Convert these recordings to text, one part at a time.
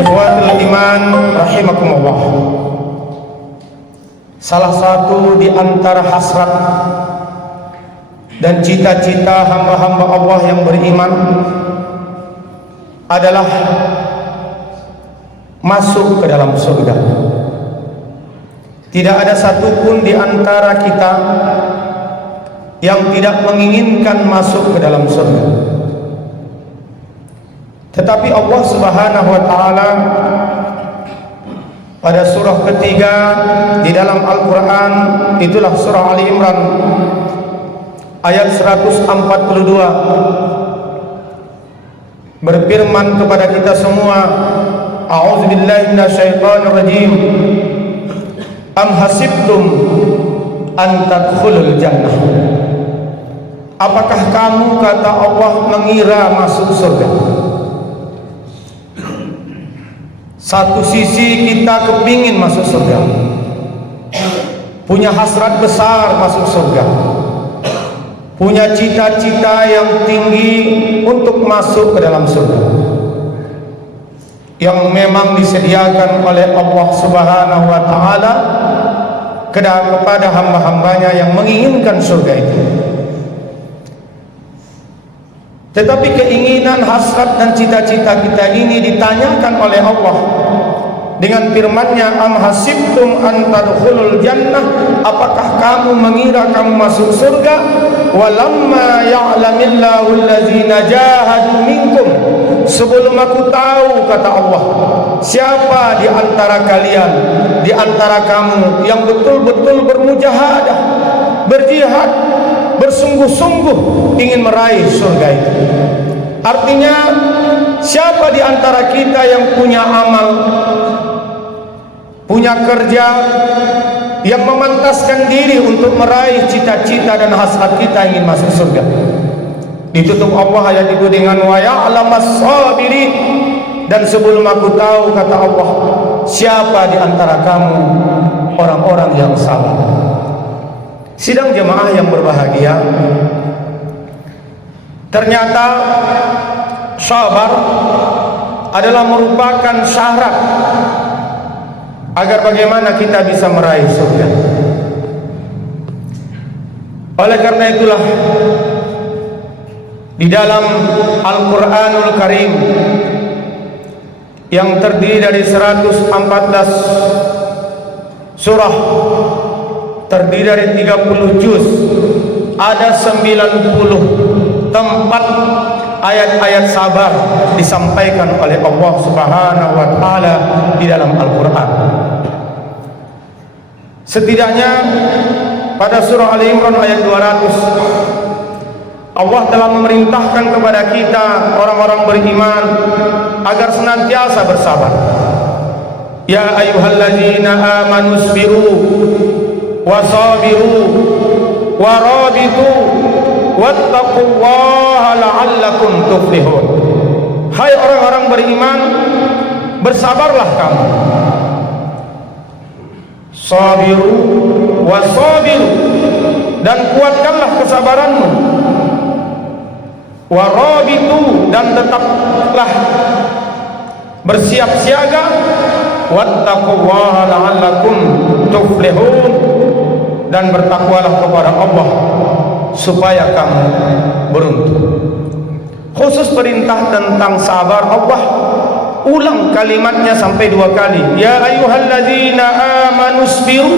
Ikhwatul iman rahimakumullah. Salah satu di antara hasrat dan cita-cita hamba-hamba Allah yang beriman adalah masuk ke dalam surga. Tidak ada satupun di antara kita yang tidak menginginkan masuk ke dalam surga. Tetapi Allah Subhanahu wa taala pada surah ketiga di dalam Al-Quran, itulah surah Ali Imran ayat 142, berfirman kepada kita semua, a'udzubillahi minasyaitonir rajim, am hasibtum an tadkhulul jannah. Apakah kamu, kata Allah, mengira masuk surga? Satu sisi kita kepingin masuk surga, punya hasrat besar masuk surga, punya cita-cita yang tinggi untuk masuk ke dalam surga yang memang disediakan oleh Allah Subhanahu wa taala kepada hamba-hambanya yang menginginkan surga itu. Tetapi keinginan, hasrat dan cita-cita kita ini ditanyakan oleh Allah dengan firman-Nya, am hasibtum an tadkhulul jannah, apakah kamu mengira kamu masuk surga? Walamma ya'lamillahu allazina jahadu minkum, sebelum aku tahu, kata Allah, siapa di antara kalian, di antara kamu yang betul-betul bermujahadah, berjihad, bersungguh-sungguh ingin meraih surga itu. Artinya, siapa di antara kita yang punya amal, punya kerja yang memantaskan diri untuk meraih cita-cita dan hasrat kita ingin masuk surga. Ditutup Allah ayat itu dengan wa ya'lamas sabirin, dan sebelum aku tahu, kata Allah, siapa di antara kamu orang-orang yang sabar. Sidang jemaah yang berbahagia, ternyata sabar adalah merupakan syarat agar bagaimana kita bisa meraih surga. Oleh karena itulah di dalam Al-Quranul Karim yang terdiri dari 114 surah, terdiri dari 30 juz, ada 90 tempat ayat-ayat sabar disampaikan oleh Allah Subhanahu wa taala di dalam Al-Quran. Setidaknya pada surah Ali Imran ayat 200, Allah telah memerintahkan kepada kita orang-orang beriman agar senantiasa bersabar. Ya ayyuhalladzina amanu isbiru wasabiru warabitu wattaqullaha la'allakum tuflihun. Hai orang-orang beriman, bersabarlah kamu. Sabiru wasabiru, dan kuatkanlah kesabaranmu. Warabitu, dan tetaplah bersiap siaga. Wattaqullaha la'allakum tuflihun, dan bertakwalah kepada Allah supaya kamu beruntung. Khusus perintah tentang sabar, Allah ulang kalimatnya sampai 2 kali. Ya ayyuhalladzina amanu isbiru,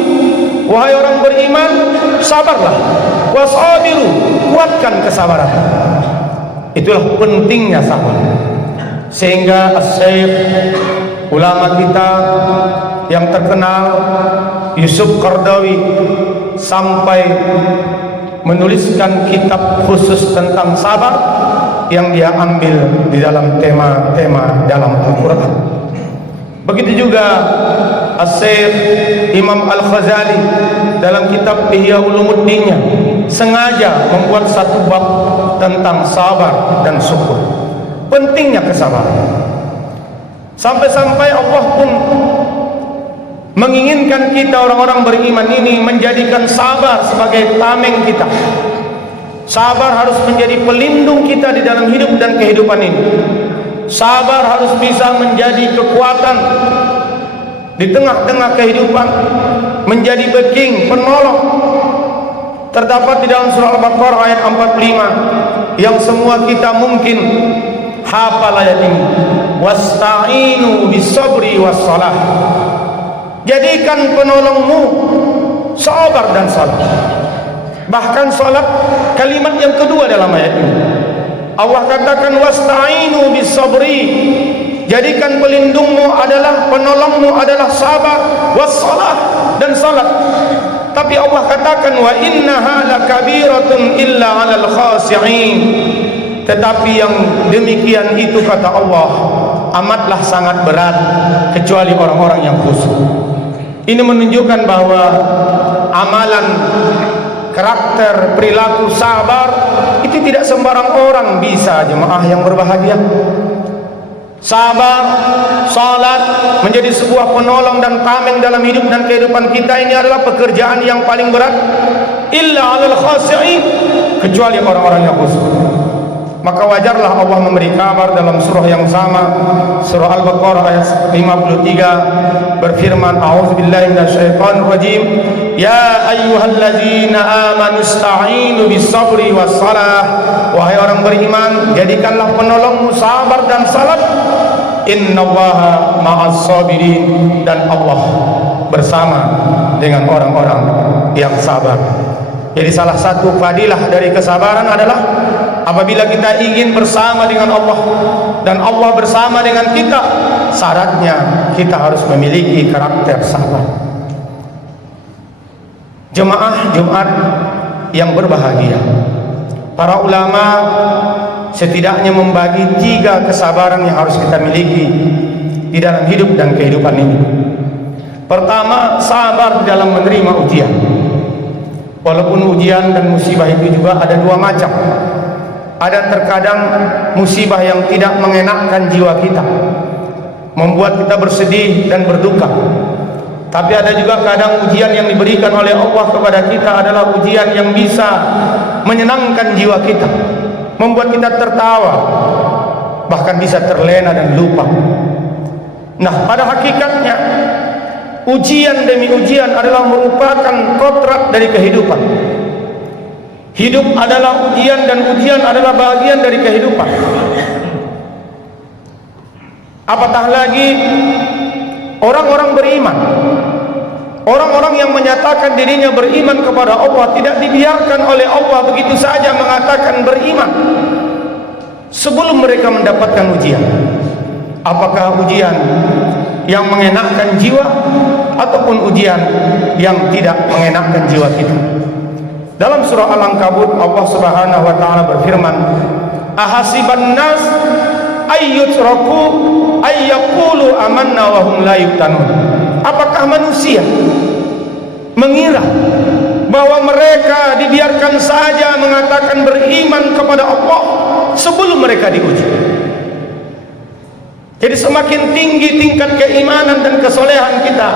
wahai orang beriman, sabarlah. Wasabiru, kuatkan kesabaran. Itulah pentingnya sabar. Sehingga Asy-Syaikh, ulama kita yang terkenal, Yusuf Qaradawi, sampai menuliskan kitab khusus tentang sabar yang dia ambil di dalam tema-tema dalam Al-Quran. Begitu juga Asy-Syaikh Imam Al-Ghazali dalam kitab Ihya Ulumuddin-nya sengaja membuat satu bab tentang sabar dan syukur, pentingnya kesabaran. Sampai-sampai Allah pun menginginkan kita orang-orang beriman ini menjadikan sabar sebagai tameng kita. Sabar harus menjadi pelindung kita di dalam hidup dan kehidupan ini. Sabar harus bisa menjadi kekuatan di tengah-tengah kehidupan, menjadi backing, penolong. Terdapat di dalam surah Al-Baqarah ayat 45 yang semua kita mungkin hafal ayat ini. Wasta'inu bis-sabri was-salah. Jadikan penolongmu sabar dan salat. Bahkan salat kalimat yang kedua dalam ayat ini. Allah katakan wasta'inu bis-sabri. Jadikan pelindungmu adalah, penolongmu adalah sabar, wassalah, dan salat. Tapi Allah katakan wa innaha lakabiratun illa 'alal khashi'in. Tetapi yang demikian itu kata Allah amatlah sangat berat kecuali orang-orang yang khusyuk. Ini menunjukkan bahwa amalan karakter, perilaku sabar itu tidak sembarang orang bisa, jemaah yang berbahagia. Sabar, salat menjadi sebuah penolong dan tameng dalam hidup dan kehidupan kita. Ini adalah pekerjaan yang paling berat. Illa 'alal khashi'in, kecuali orang-orang yang khusyuk. Maka wajarlah Allah memberi kabar dalam surah yang sama, surah Al-Baqarah ayat 53 berfirman, a'udzubillahi minasyaitonir rajim, ya ayyuhalladzina amanu ista'inu bis-sabri was-salah. Wahai orang beriman, jadikanlah penolongmu sabar dan salat. Innallaha ma'as-sabirin, dan Allah bersama dengan orang-orang yang sabar. Jadi salah satu fadilah dari kesabaran adalah apabila kita ingin bersama dengan Allah dan Allah bersama dengan kita, syaratnya kita harus memiliki karakter sabar. Jemaah Jumat yang berbahagia, para ulama setidaknya membagi 3 kesabaran yang harus kita miliki di dalam hidup dan kehidupan ini. Pertama, sabar dalam menerima ujian. Walaupun ujian dan musibah itu juga ada 2 macam. Ada terkadang musibah yang tidak mengenakkan jiwa kita, membuat kita bersedih dan berduka. Tapi ada juga kadang ujian yang diberikan oleh Allah kepada kita adalah ujian yang bisa menyenangkan jiwa kita, membuat kita tertawa, bahkan bisa terlena dan lupa. Nah, pada hakikatnya ujian demi ujian adalah merupakan kontrak dari kehidupan. Hidup adalah ujian dan ujian adalah bagian dari kehidupan. Apatah lagi orang-orang beriman, orang-orang yang menyatakan dirinya beriman kepada Allah, tidak dibiarkan oleh Allah begitu saja mengatakan beriman sebelum mereka mendapatkan ujian. Apakah ujian yang mengenakkan jiwa ataupun ujian yang tidak mengenakkan jiwa kita? Dalam surah Al-Ankabut Allah Subhanahu wa taala berfirman, ahasiban nas ayyutraku ayyaqulu amanna wa hum la yuftanun. Apakah manusia mengira bahwa mereka dibiarkan saja mengatakan beriman kepada Allah sebelum mereka diuji? Jadi semakin tinggi tingkat keimanan dan kesolehan kita,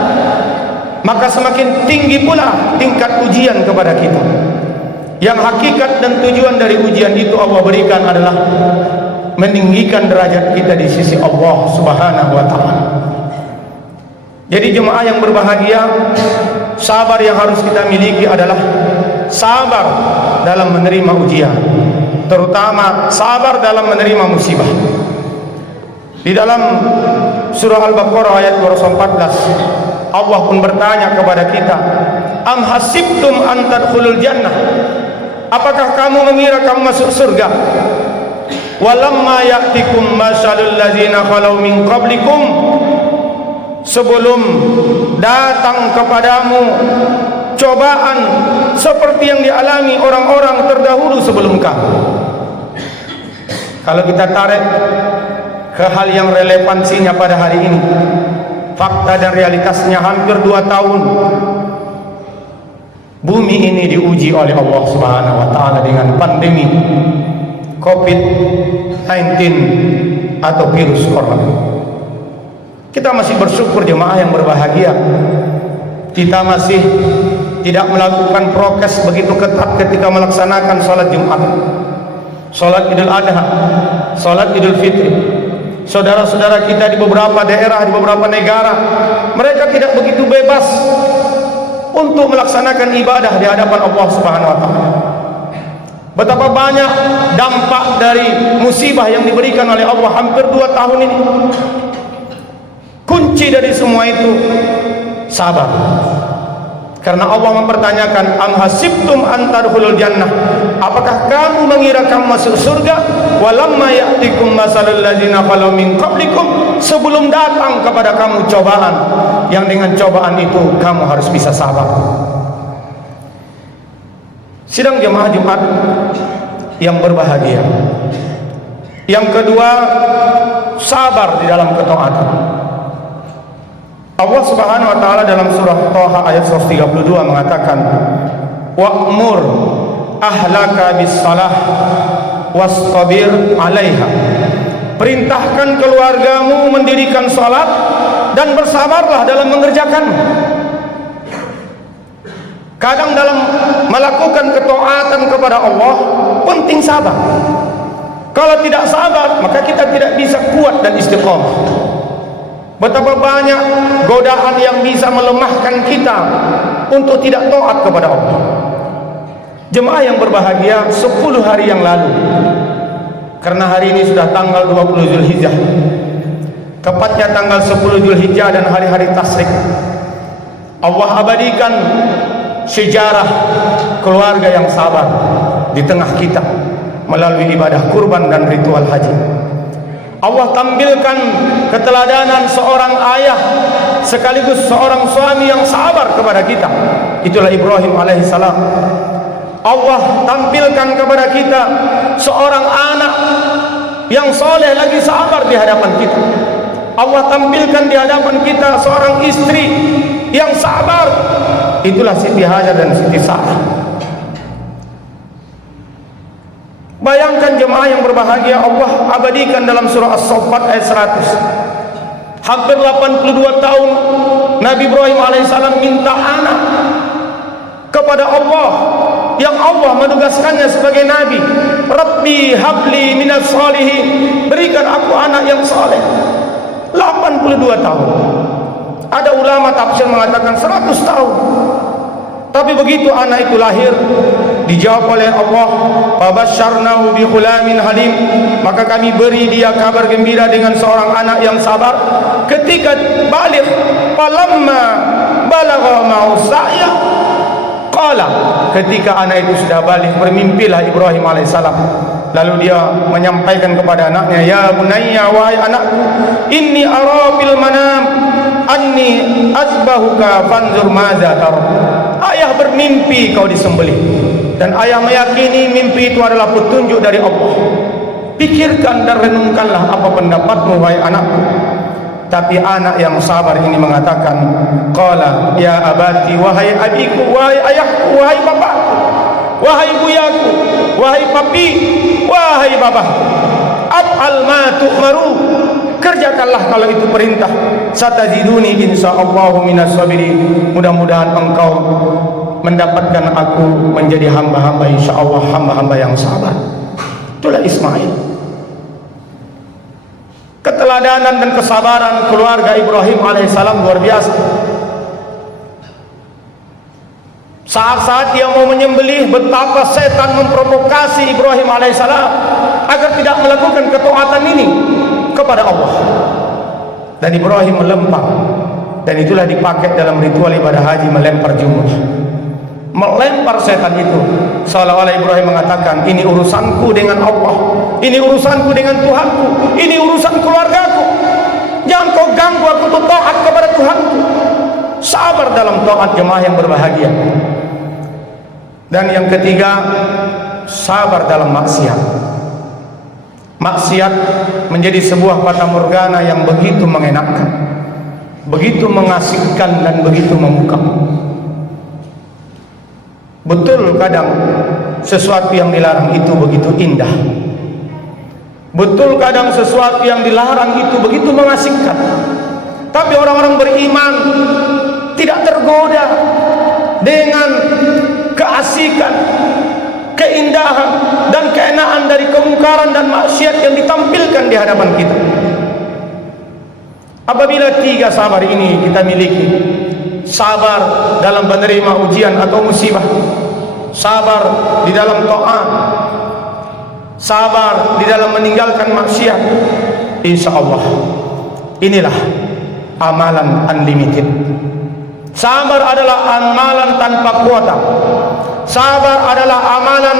maka semakin tinggi pula tingkat ujian kepada kita. Yang hakikat dan tujuan dari ujian itu Allah berikan adalah meninggikan derajat kita di sisi Allah Subhanahu wa taala. Jadi jemaah yang berbahagia, sabar yang harus kita miliki adalah sabar dalam menerima ujian, terutama sabar dalam menerima musibah. Di dalam surah Al-Baqarah ayat 214 Allah pun bertanya kepada kita, am hasibtum an tadkhulul jannah, apakah kamu mengira kamu masuk surga? Walamma ya'tikum masalul ladzina khalau min qablikum, sebelum datang kepadamu cobaan seperti yang dialami orang-orang terdahulu sebelum kamu. Kalau kita tarik ke hal yang relevansinya pada hari ini, fakta dan realitasnya hampir 2 tahun bumi ini diuji oleh Allah Subhanahu wa taala dengan pandemi COVID-19 atau virus corona. Kita masih bersyukur jemaah yang berbahagia, kita masih tidak melakukan prokes begitu ketat ketika melaksanakan salat Jumat, salat Idul Adha, salat Idul Fitri. saudara-saudara kita di beberapa daerah, di beberapa negara, mereka tidak begitu bebas untuk melaksanakan ibadah di hadapan Allah Subhanahu wa taala. Betapa banyak dampak dari musibah yang diberikan oleh Allah hampir 2 tahun ini. Kunci dari semua itu sabar. Karena Allah mempertanyakan, am hasibtum an tadkhulul jannah, apakah kamu mengira kamu masuk surga, walamma ya'tikum masalul ladzina khalu min qablikum, sebelum datang kepada kamu cobaan, yang dengan cobaan itu kamu harus bisa sabar. Sidang jemaah Jumat yang berbahagia, yang kedua, sabar di dalam ketaatan. Allah Subhanahu wa taala dalam surah Thaha ayat 132 mengatakan, wa'mur ahlaka bis-shalah wastabir 'alaiha. Perintahkan keluargamu mendirikan salat dan bersabarlah dalam mengerjakannya. Kadang dalam melakukan ketaatan kepada Allah penting sabar. Kalau tidak sabar, maka kita tidak bisa kuat dan istiqomah. Betapa banyak godaan yang bisa melemahkan kita untuk tidak taat kepada Allah. Jemaah yang berbahagia, 10 hari yang lalu, karena hari ini sudah tanggal 20 Zulhijjah, tepatnya tanggal 10 Zulhijjah dan hari-hari tasyrik, Allah abadikan sejarah keluarga yang sabar di tengah kita melalui ibadah kurban dan ritual haji. Allah tampilkan keteladanan seorang ayah sekaligus seorang suami yang sabar kepada kita. Itulah Ibrahim alaihissalam. Allah tampilkan kepada kita seorang anak yang soleh lagi sabar di hadapan kita. Allah tampilkan di hadapan kita seorang istri yang sabar. Itulah Siti Hajar dan Siti Sarah. Bayangkan jemaah yang berbahagia, Allah abadikan dalam surah As-Saffat ayat 100. Hampir 82 tahun Nabi Ibrahim alaihissalam minta anak kepada Allah, yang Allah menugaskannya sebagai nabi. Rabbi habli minas sholihin, berikan aku anak yang saleh. 82 tahun. Ada ulama tafsir mengatakan 100 tahun. Tapi begitu anak itu lahir, dijawab oleh Allah, fabasyarnahu bi ghulamin halim, maka kami beri dia kabar gembira dengan seorang anak yang sabar. Ketika balik, falamma balagha ma'u sa'ya qala, ketika anak itu sudah balik, bermimpilah Ibrahim alaihissalam. Lalu dia menyampaikan kepada anaknya, ya bunayya, wahai anakku, inni ara fil manam anni azbahuka fanzur madza tara. Ayah bermimpi kau disembelih, dan ayah meyakini mimpi itu adalah petunjuk dari Allah. Pikirkan dan renungkanlah apa pendapatmu wahai anakku. Tapi anak yang sabar ini mengatakan, qala ya abati, wahai abiku, wahai ayahku, wahai bapakku, wahai buyaku, wahai papi, wahai babaku, af'al ma tu'maru, kerjakanlah kalau itu perintah. Sataziduni insyaallah minas sabirin, mudah-mudahan engkau mendapatkan aku menjadi hamba-hamba insyaallah, hamba-hamba yang sabar. Itulah Ismail. Keteladanan dan kesabaran keluarga Ibrahim alaihissalam luar biasa. Saat-saat dia mau menyembelih, betapa setan memprovokasi Ibrahim alaihissalam agar tidak melakukan ketaatan ini kepada Allah. Dan Ibrahim melempar, dan itulah dipakai dalam ritual ibadah haji, melempar jumrah, melempar setan itu, seolah-olah Ibrahim mengatakan, ini urusanku dengan Allah, ini urusanku dengan Tuhanku, ini urusan keluargaku, jangan kau ganggu aku untuk taat kepada Tuhanku. Sabar dalam taat, jemaah yang berbahagia. Dan yang ketiga, sabar dalam maksiat. Maksiat menjadi sebuah fata morgana yang begitu mengenakkan, begitu mengasihkan, dan begitu memukau. Betul, kadang sesuatu yang dilarang itu begitu indah. Betul, kadang sesuatu yang dilarang itu begitu mengasihkan. Tapi orang-orang beriman tidak tergoda dengan keasikan, keindahan, dan keenaan dari kemungkaran dan maksiat yang ditampilkan di hadapan kita. Apabila 3 sabar ini kita miliki, sabar dalam menerima ujian atau musibah, sabar di dalam taat, sabar di dalam meninggalkan maksiat, insya Allah inilah amalan unlimited. Sabar adalah amalan tanpa kuota. Sabar adalah amalan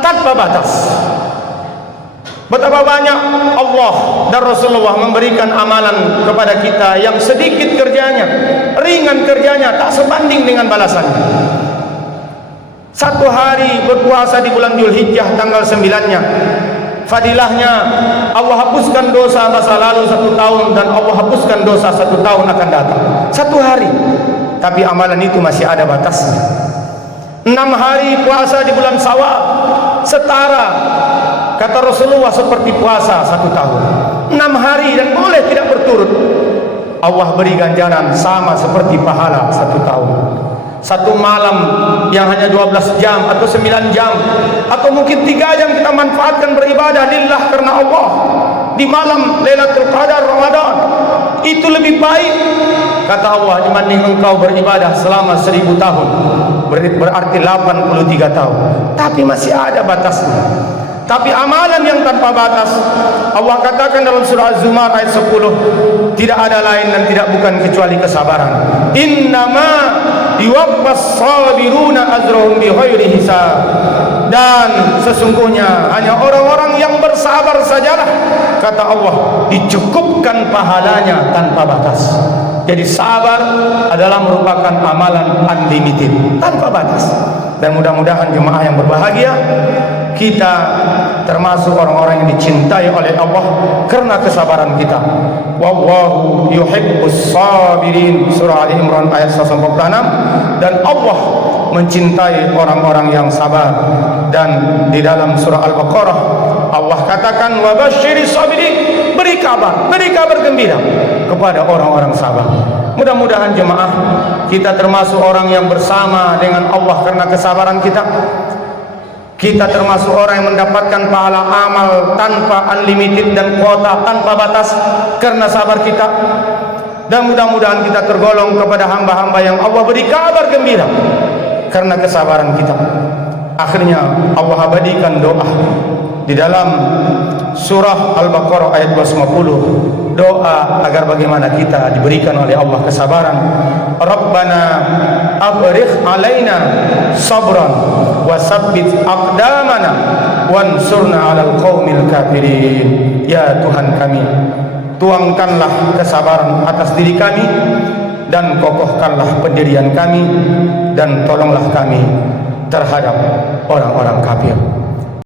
tanpa batas. Betapa banyak Allah dan Rasulullah memberikan amalan kepada kita yang sedikit kerjanya, ringan kerjanya, tak sebanding dengan balasannya. 1 hari berpuasa di bulan Dzulhijjah tanggal 9-nya, fadilahnya Allah hapuskan dosa masa lalu 1 tahun, dan Allah hapuskan dosa 1 tahun akan datang. 1 hari, tapi amalan itu masih ada batasnya. 6 hari puasa di bulan Syawal setara, kata Rasulullah, seperti puasa 1 tahun. 6 hari dan boleh tidak berturut, Allah beri ganjaran sama seperti pahala 1 tahun. 1 malam yang hanya 12 jam atau 9 jam atau mungkin 3 jam kita manfaatkan beribadah lillah karena Allah di malam Lailatul Qadar Ramadan, itu lebih baik, kata Allah, dibanding engkau beribadah selama 1000 tahun. Berarti 83 tahun. Tapi masih ada batasnya. Tapi amalan yang tanpa batas, Allah katakan dalam surah Az-Zumar ayat 10, tidak ada lain dan tidak bukan kecuali kesabaran. Innama yuwaffas sabiruna ajrahum bighairi hisab. Dan sesungguhnya hanya orang-orang yang bersabar sajalah, kata Allah, dicukupkan pahalanya tanpa batas. Jadi sabar adalah merupakan amalan unlimited, tanpa batas. Dan mudah-mudahan jemaah yang berbahagia, kita termasuk orang-orang yang dicintai oleh Allah karena kesabaran kita. Wallahu yuhibbus sabirin, surah Ali Imran ayat 146. Dan Allah mencintai orang-orang yang sabar. Dan di dalam surah Al-Baqarah Allah katakan wabasyiris sabirin, beri kabar gembira kepada orang-orang sabar. Mudah-mudahan jemaah kita termasuk orang yang bersama dengan Allah karena kesabaran kita. Kita termasuk orang yang mendapatkan pahala amal tanpa unlimited dan kuota, tanpa batas karena sabar kita. Dan mudah-mudahan kita tergolong kepada hamba-hamba yang Allah beri kabar gembira karena kesabaran kita. Akhirnya Allah abadikan doa di dalam surah Al-Baqarah ayat 250, doa agar bagaimana kita diberikan oleh Allah kesabaran. Rabbana afrigh alaina sabran wa sabbit aqdamana wansurna 'alal qaumil kafirin. Ya Tuhan kami, tuangkanlah kesabaran atas diri kami dan kokohkanlah pendirian kami, dan tolonglah kami terhadap orang-orang kafir.